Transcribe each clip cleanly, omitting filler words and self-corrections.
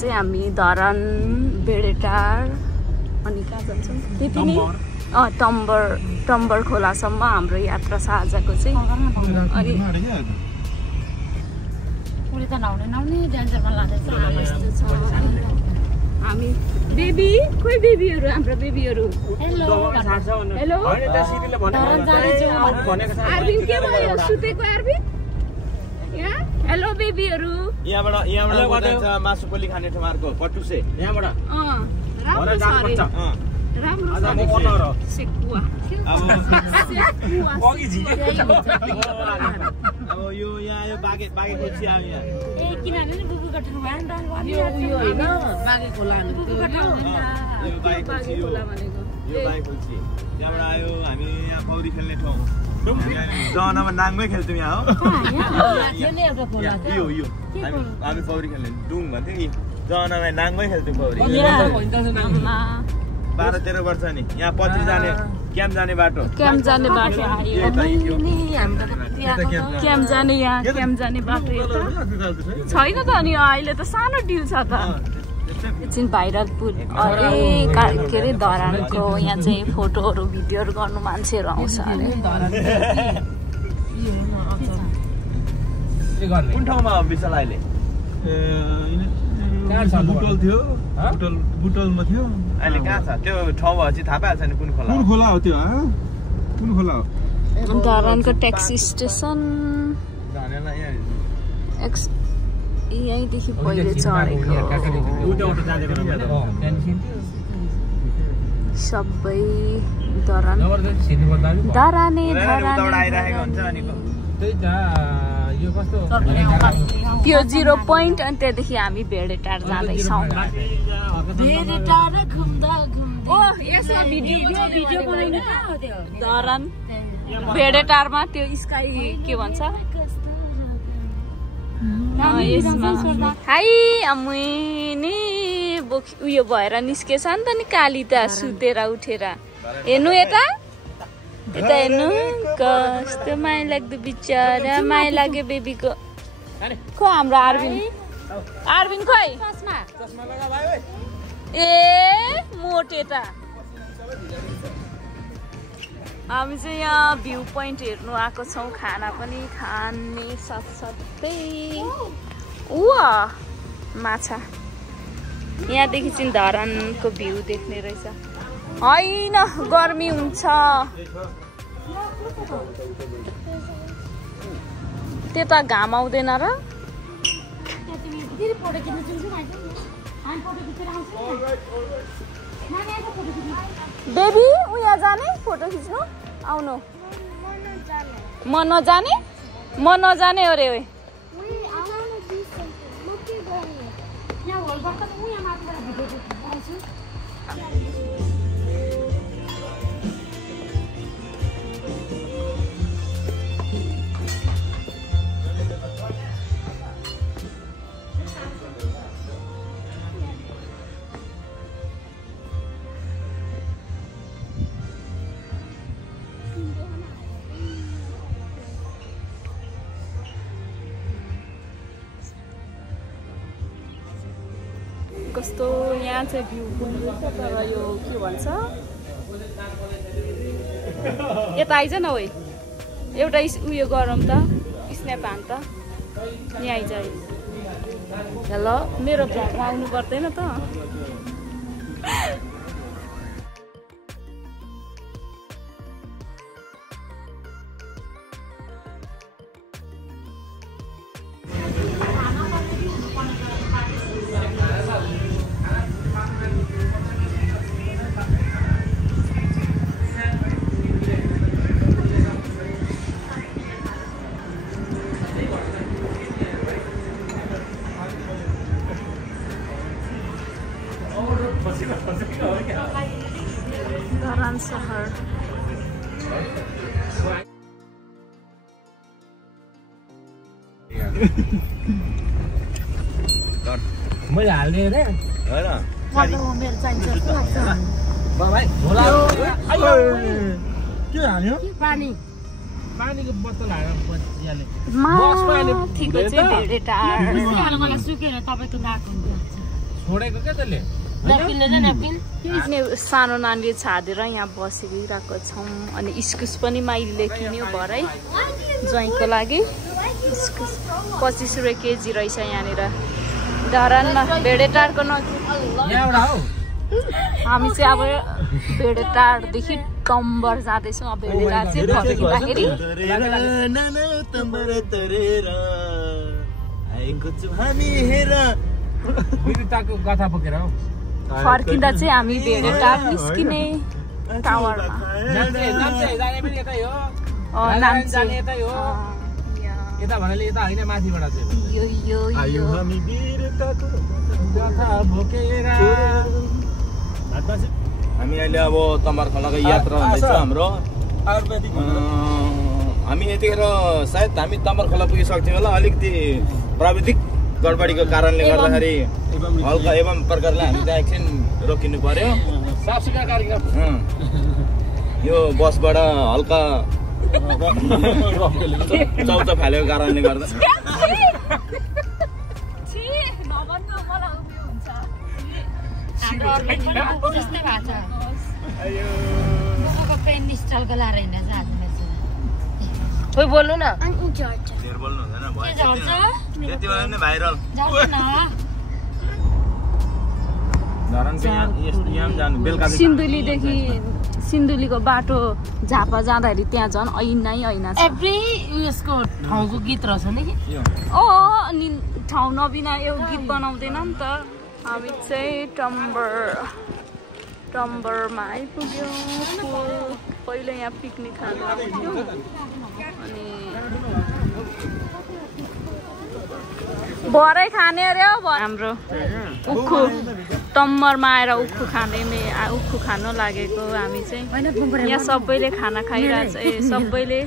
चाहिँ हामी धरान बेडेटार अनि कहाँ जान्छौँ त्यति नै टम्बर खोलासम्म हाम्रो यात्रा छ आजको चाहिँ। अनि हामी बेबी खोइ बेबीहरू हाम्रो बेबीहरू हेलो हेलो आर्बिन के भयो सुतेको आर्बिन यहाँ हेलो बेबीहरू यहाँबाट मासु पोली खाने ठमारको पटुसे यहाँबाट राम्रो सेकुवा अब यो यहाँ यो बागे खोजी आयो यहाँ ए किनभने नि बुबुको ठाउँमा यो हैन बागे खोला बुबुको ठाउँ यो बागे खोला भनेको यो बागे खोजी त्यहाँबाट आयो हामी यहाँ पौडी खेल्ने ठाउँ जहनमा नाङमै खेल्थ्यौँ यहाँ हो यो हामी पौडी खेल्ने डुङ भन्थ्यौँ कि जहनमा नाङमै खेल्थ्यौँ पौडी 12-13 वर्ष नि यहाँ पछि जाने क्याम्प जाने बाटो क्याम्प जाने बाटो छैन त अनि अहिले त सानो डिल छ त एकछिन भाइरल पुल के अरे धरानको यहाँ चाहिँ फोटोहरू भिडियोहरू गर्नु मान्छेहरू आउँछ अरे। कुन ठाउँमा हो विशाल अहिले बुटल थियो बुटलमा थियो अहिले कहाँ छ त्यो ठाउँ भएपछि थाहा पाइहाल्छ नि कुन खोला हो त्यो कुन खोला हो धरानको ट्याक्सी स्टेसन यहीँदेखि पहिले चढेको सबै धराने त्यो 0 पोइन्ट अनि त्यहाँदेखि हामी भेडेटार जाँदैछौँ। धरान भेडेटारमा त्यो स्काई के भन्छ हाई अमुनी उयो भएर निस्केछ नि त नि काली त सुतेर उठेर हेर्नु यता हेर्नु कस्तो माया लाग्दो बिचरा माया लाग्यो बेबीको खो हाम्रो आर्बिन खोइ ए मोटे त हामी चाहिँ यहाँ भ्यू पोइन्ट हेर्नु आएको छौँ खाना पनि खाने साथसाथै माछा यहाँदेखि चाहिँ धरानको भ्यू देख्ने रहेछ होइन गर्मी हुन्छ त्यता घाम आउँदैन र बेबी उहाँ जाने फोटो खिच्नु आउनु म नजाने अरे कस्तो यहाँ चाहिँ भ्यू पोइन्ट छ तर यो के भन्छ यता आइज न ओइ एउटा उयो गरौँ त स्न्याप हान त यहाँ आइज हेलो मेरो भ्लगमा आउनु पर्दैन त धरान शहर मैले हाल्ने रे हैन मेरो चाहिन्छ भाइ होला के हाल्यो पानीको बोतल हालेर बसिहाले ठिकै चाहिँ भेडेटार मलाई सुकेर तपाईको नाक हुन्छ छोडेको क्या त्यसले सानो नानीले छाडेर यहाँ बसिरहेको छौँ अनि इस्कुस पनि माइलीले किन्यो भरै ज्वाइँको लागि इस्कुस 25 रुपियाँ केजी रहेछ यहाँनिर धरानमा भेडेटारको नजिक हामी चाहिँ अब भेडेटारदेखि टम्बर जाँदैछौँ अब भेडेटार चाहिँ फर्किँदाखेरि फर्किँदा चाहिँ हामी भेडेटार निस्किने टावरमा यता भन्नाले यता होइन माथिबाट चाहिँ हामी अहिले अब तम्बरखोलाको यात्रा हुँदैछ हाम्रो हामी यतिखेर सायद हामी तम्बरखोला पुगिसक्छौँ होला अलिकति प्राविधिक गडबडीको कारणले गर्दाखेरि हल्का एवं प्रकारले हामी चाहिँ एकछिन रोकिनु पर्यो साफ सुग्घर कार्यक्रम यो बसबाट हल्का चौचो फालेको कारणले गर्दा बोल्नु न बोल्नु हुँदैन त्यति बेला नै भाइरल सिन्धुलीदेखि सिन्धुलीको बाटो झापा जाँदाखेरि त्यहाँ झन् ऐना छ एभ्री उयसको ठाउँको गीत रहेछ नि अनि ठाउँ नबिना यो गीत बनाउँदैन नि त हामी चाहिँ टम्बरमा आइपुग्यौँ पहिले यहाँ पिकनिक खानु आउँथ्यौँ अनि भरै खाने अरे हो हाम्रो उखु टम्बरमा आएर उखु उखु खानु लागेको हामी चाहिँ यहाँ सबैले खाना खाइरहेछ सबैले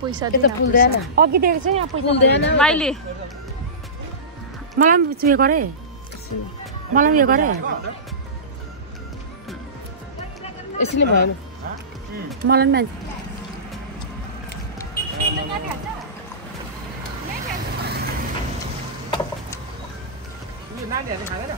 पैसा पुल्दैन अघि देखेको छ यहाँ पैसा माइली मलाई उयो गरे यसले भएन मलाई मान्छे नानीहरूले खाँदैन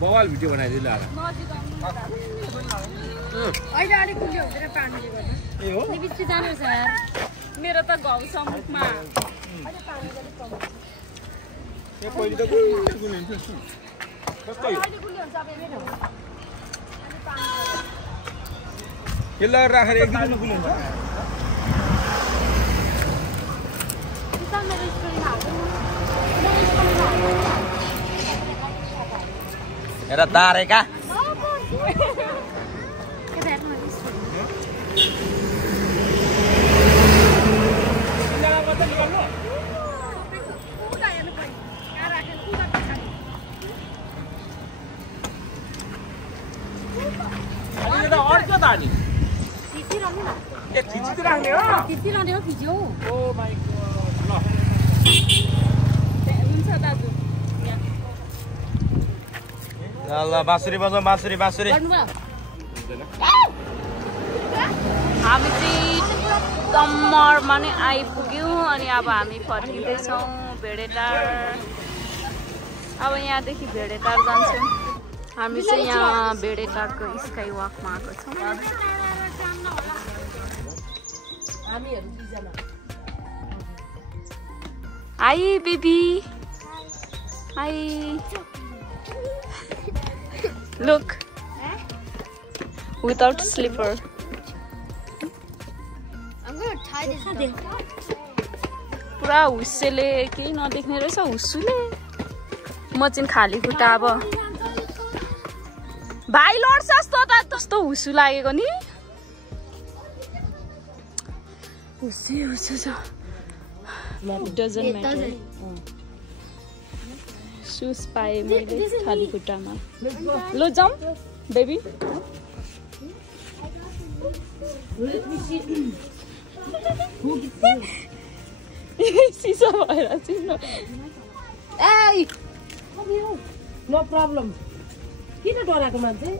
बवाल भिडियो बनाइदिनु ल अहिले अलिक कुल्यो हुँदैन पानीले गर्दा ए हो नि बिच जानु छ यार मेरो त घाउ समुखमा अहिले पानी गले कम ए पहिले त कुल्यो हुन्छ कस्तो अहिले कुल्यो हुन्छ अब मेरो यसलाई राखेर एक दिन कुल्यो हुन्छ किसान मेरो स्टोरी हाल्नु हेर तारेका ल बाँसुरी बजाऊ बाँसुरी हामी चाहिँ टम्बरमा नै आइपुग्यौँ अनि अब हामी फर्किँदैछौँ भेडेटार अब यहाँदेखि भेडेटार जान्छौँ हामी चाहिँ यहाँ भेडेटारको स्काई वकमा आएको छौँ high baby hi Look, without slipper. I'm going to tie this down. पुरा हुस्सेले केही नदेख्ने रहेछ हुस्सुले म चाहिँ खाली खुट्टा अब भाइ लड्छस् त त्यस्तो हुस्सु लागेको नि हुस्सु छ डजन्ट म्याटर सुस पाएँ मैले खाली खुट्टामा लो जाउँ बेबी सिसा भएर चिन्नु No problem. किन डराएको मान्छे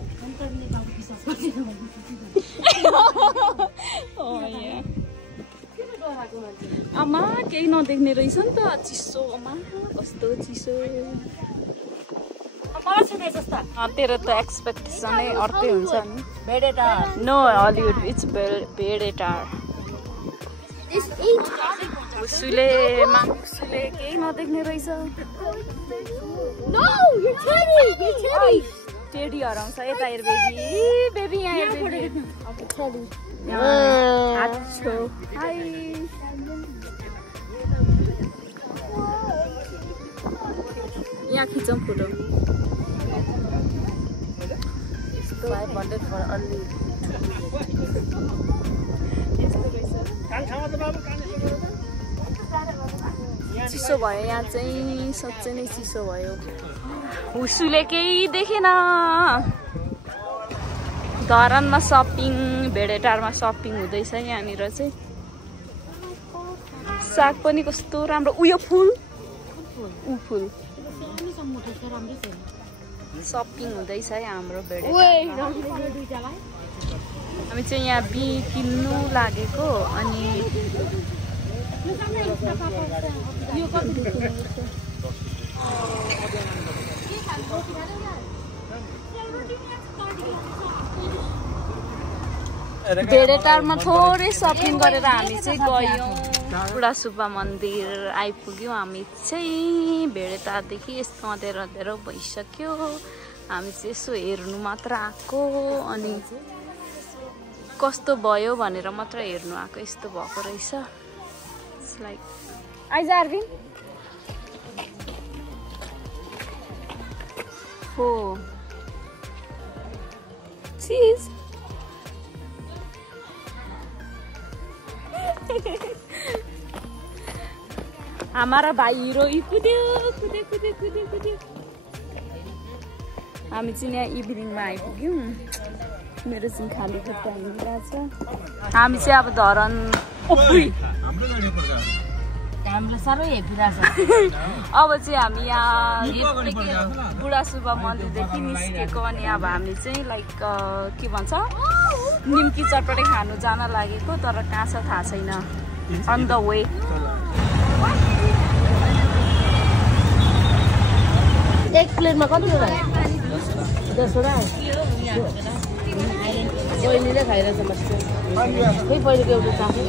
आमा केही नदेख्ने रहेछ नि त चिसो आमा कस्तो चिसो तेरो त एक्सपेक्टेसनै अर्कै हुन्छ नि नो हलिउड इट्स भेडेटार उसुले केही नदेख्ने रहेछ टेडी हराउँछ यता हेर बेबी यहाँ हेर बेबी हाई यहाँ खिचौँ फोटो 500 for only चिसो भयो यहाँ चाहिँ साँच्चै नै चिसो भयो हुसुले केही देखेन धरानमा सपिङ भेडेटारमा सपिङ हुँदैछ यहाँनिर चाहिँ साग पनि कस्तो राम्रो उयो फुल सपिङ हुँदैछ है हाम्रो भेडेटारमा हामी चाहिँ यहाँ बिही किन्नु लागेको अनि भेडेटारमा थोरै सपिङ गरेर हामी चाहिँ गयौँ बुढा सुब्बा मन्दिर आइपुग्यौँ हामी चाहिँ भेडेटारदेखि यस्तो अँधेरो भइसक्यो हामी चाहिँ यसो हेर्नु मात्र आएको अनि कस्तो भयो भनेर मात्र हेर्नु आएको यस्तो भएको रहेछ लाइक आइज आर्विन हो चीज हमारा भाइ हिरो कुद्यो हामी चाहिँ यहाँ इभिनिङमा आइपुग्यौँ मेरो चाहिँ खाली खुट्टा हिँडिरहेछ हामी चाहिँ अब धरान साह्रै हेपिरहेछ अब चाहिँ हामी यहाँ बुढा सुब्बा मन्दिरदेखि निस्केको अनि अब हामी चाहिँ लाइक के भन्छ निम्की चटपटे खानु जान लागेको तर कहाँ छ थाहा छैन अन द वे एक प्लेटमा कतिवटा 10वटा बहिनीले खाइरहेछ मस्त खै पहिलेको एउटा चाख्यो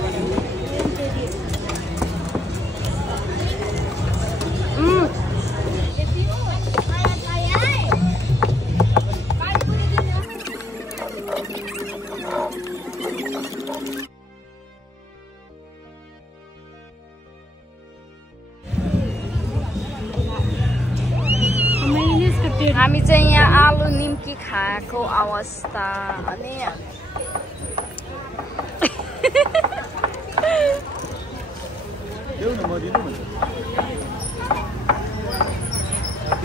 हामी चाहिँ यहाँ आलु निम्की खाएको अवस्था अनि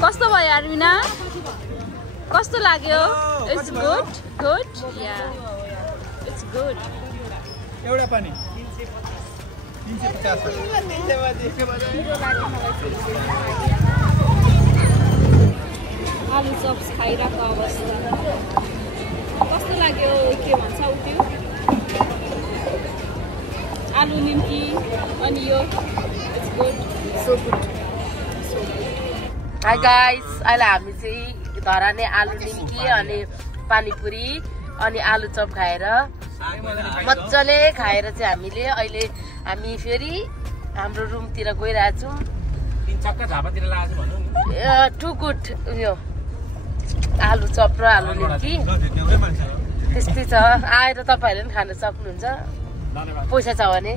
कस्तो भयो आर्मिना कस्तो लाग्यो it's good yeah it's good एउटा पानी 350 आलु चप्स खाइरहेको अवस्था कस्तो लाग्यो के भन्छ उ त्यो आलु निम्की अनि यो it's good so good high guys अहिले हामी चाहिँ धराने आलु निम्की अनि पानीपुरी अनि आलु चप खाएर मजाले खाएर चाहिँ हामीले अहिले हामी फेरि हाम्रो रुमतिर गइरहेछौँ टु गुड उयो आलु चप र आलु निम्की त्यस्तै छ आएर तपाईँहरूले पनि खान सक्नुहुन्छ पैसा छ भने